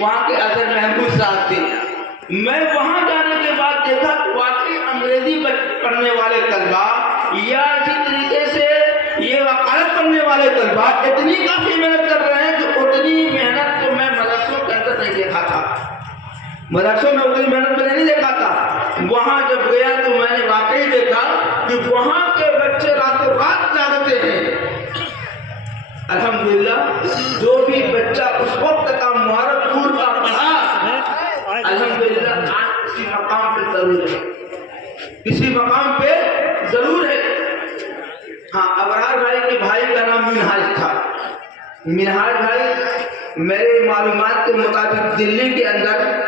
وہاں کے اظہر محمود صاحب تھے. میں وہاں جانے کے بعد دیکھا کہ واقعی انگریزی پڑھنے والے طلبا یا اسی طریقے سے یہ وکالت پڑھنے والے طلبا اتنی کافی محنت کر رہے ہیں کہ اتنی محنت کو میں مدرسوں کے اندر نہیں دیکھا تھا. مدرسوں میں اتنی محنت میں نہیں دیکھا تھا. وہاں جب گیا تو میں نے واقعی دیکھا کہ وہاں کے بچے راتوں رات جاگتے ہیں. الحمدللہ جو بھی بچہ اس وقت کا محرم پور کا پڑھا الحمدللہ آج کسی مقام پہ ضرور ہے, کسی مقام پہ ضرور ہے. ہاں, ابرار بھائی کے بھائی کا نام منہاج تھا. منہاج بھائی میرے معلومات کے مطابق دلی کے اندر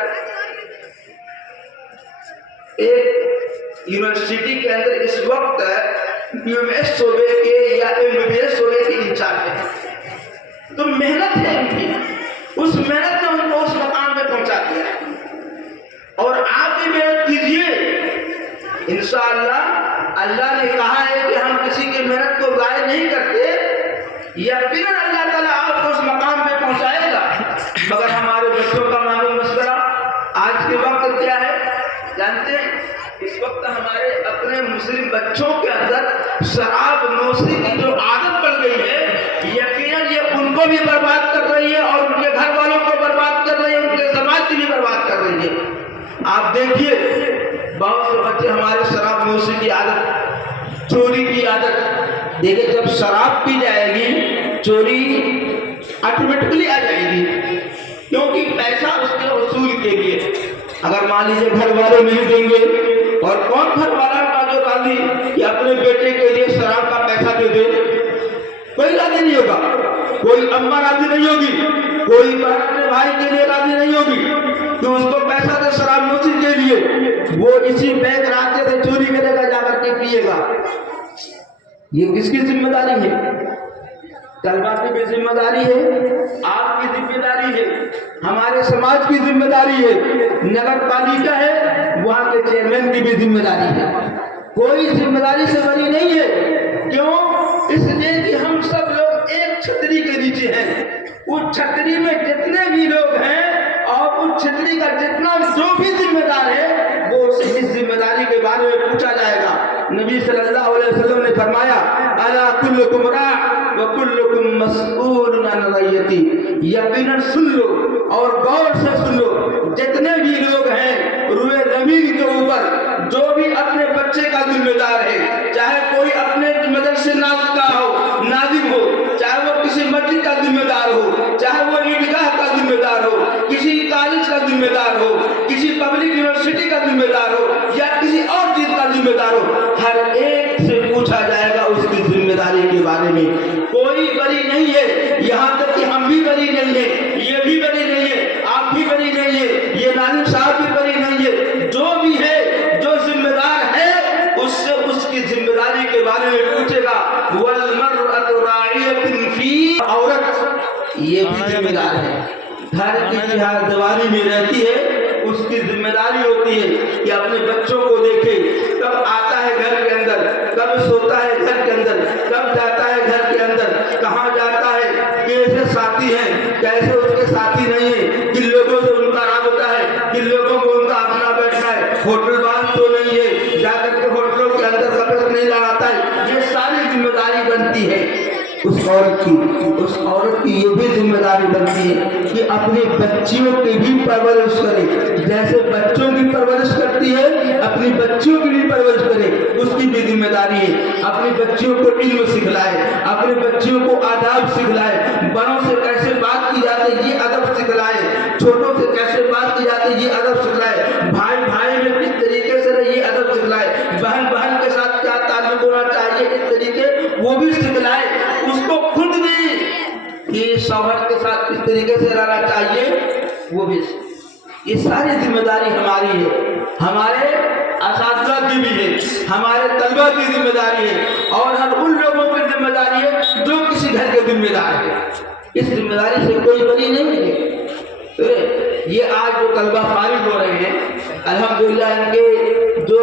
ایک یونیورسٹی کے اندر اس وقت BMS صوبے کے یا MBBS صوبے کے انچارج ہیں. تو محنت ہے ان کی, اس محنت نے ان کو اس مقام پہ پہنچا دیا. اور آپ بھی محنت کیجیے انشاءاللہ. اللہ نے کہا ہے کہ ہم کسی کی محنت کو ضائع نہیں کرتے. یقیناً اللہ تعالیٰ آپ کو اس مقام پہ پہنچائے گا. مگر ہمارے بچوں کا معلوم مسئلہ آج کے وقت کیا ہے جانتے ہیں؟ اس وقت ہمارے اپنے مسلم بچوں کے اندر شراب نوشی کی جو عادت پڑ گئی ہے یقیناً یہ ان کو بھی برباد کر رہی ہے اور ان کے گھر والوں کو برباد کر رہی ہے, ان کے سماج کی بھی برباد کر رہی ہے. آپ دیکھیے بہت سے بچے ہمارے شراب نوشی کی عادت, چوری کی عادت. دیکھیں جب شراب پی جائے گی چوری آٹومیٹکلی آ جائے گی, کیونکہ پیسہ اس کے وصول کے لیے. اگر مان لیجیے گھر والے نہیں دیں گے, اور کون گھر والا کا جو راضی کہ اپنے بیٹے کے لیے شراب کا پیسہ دے دے؟ کوئی راضی نہیں ہوگا. کوئی اماں راضی نہیں ہوگی, کوئی بہن اپنے بھائی کے لیے راضی نہیں ہوگی کہ اس کو پیسہ دے شراب نوشی کے لیے. وہ اسی بینک راستے سے چوری کرے گا, جا کر کے پیے گا. یہ کس کی ذمہ داری ہے؟ طلبا کی بھی ذمہ داری ہے, آپ کی ذمہ داری ہے, ہمارے سماج کی ذمہ داری ہے, نگر پالیکا ہے وہاں کے چیئرمین کی بھی ذمہ داری ہے. کوئی ذمہ داری سے بری نہیں ہے. کیوں؟ اس لیے کہ ہم سب لوگ ایک چھتری کے نیچے ہیں. اس چھتری میں جتنے بھی لوگ ہیں اور اس چھتری کا جتنا جو بھی ذمہ دار ہے وہ اسے اس ذمہ داری کے بارے میں پوچھا جائے گا. نبی صلی اللہ علیہ وسلم نے فرمایا الا کلکم راع وکلکم مسئول عن رعیتی. یقیناً سن لو اور غور سے سن لو, جتنے بھی لوگ ہیں روئے زمین کے اوپر جو بھی اپنے بچے کا ذمہ دار ہے, چاہے کوئی اپنے مدرسے کا ہو ناظم ہو, چاہے وہ کسی مسجد کا ذمہ دار ہو, چاہے وہ عیدگاہ کا ذمہ دار ہو, کسی کالج کا ذمہ دار ہو, کسی پبلک یونیورسٹی کا ذمہ دار ہو یا کسی اور چیز کا ذمہ دار ہو, ہر ایک سے پوچھا جائے گا اس کی ذمہ داری کے بارے میں. کوئی بری نہیں ہے, یہاں تک کہ ہم بھی بری نہیں ہیں, یہ بھی بری نہیں ہے, آپ بھی بری نہیں ہے, یہ ناظم صاحب بھی بری نہیں ہے. جو بھی ہے جو ذمہ دار ہے اس سے اس کی ذمہ داری کے بارے میں پوچھے گا. والمرأة راعیۃ فی, عورت یہ بھی ذمہ دار ہے, گھر کی چہار دیواری میں رہتی ہے, اس کی ذمہ داری ہوتی ہے کہ اپنے بچوں کو دیکھے, کب آتا ہے گھر کے اندر, کب سوتا ہے گھر کے اندر, کب جاتا ہے گھر کے اندر, کہاں جاتا ہے, کیسے ساتھی ہیں, کیسے اس کے ساتھی نہیں ہیں, کن لوگوں سے ان کا رابطہ ہے, کن لوگوں کو ان کا اپنا بیٹھنا ہے, ہوٹل باز تو نہیں ہے, جا کر کے ہوٹلوں کے اندر کپڑے نہیں لگاتا ہے. یہ ساری ذمہ داری بنتی ہے اس عورت کی. اس عورت کی یہ بھی ذمہ داری بنتی ہے کہ اپنی بچیوں کی بھی پرورش کرے, جیسے بچوں کی پرورش کرتی ہے اپنی بچیوں کی بھی پرورش کرے, اس کی بھی ذمہ داری ہے. اپنی بچیوں کو علم سکھلائے, اپنے بچیوں کو آداب سکھلائے, بڑوں سے کیسے بات کی جاتی ہے یہ ادب سکھلائے, چھوٹوں سے کیسے بات کی جاتی ہے یہ ادب سکھلائے, بھائی بھائی میں کس طریقے سے رہے یہ ادب سکھلائے, بہن بہن کے ساتھ کیا تعلق ہونا چاہیے اس طریقے وہ بھی سکھلائے. اس کو خود بھی کہ شوہر کے ساتھ کس طریقے سے رہنا چاہیے وہ بھی. یہ ساری ذمہ داری ہماری ہے, ہمارے اساتذہ کی بھی ہے, ہمارے طلبہ کی ذمہ داری ہے, اور ہر ان لوگوں کی ذمہ داری ہے جو کسی گھر کے ذمہ دار ہے. اس ذمہ داری سے کوئی بری نہیں ہے. یہ آج جو طلبہ فارغ ہو رہے ہیں الحمدللہ ان کے جو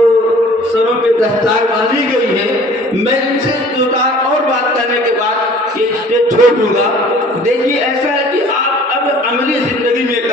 سروں پہ دستار باندھی گئی ہے, میں ان سے اور بات کرنے کے بعد یہ چھوڑ دوں گا. دیکھیے ایسا ہے کہ آپ اب عملی زندگی میں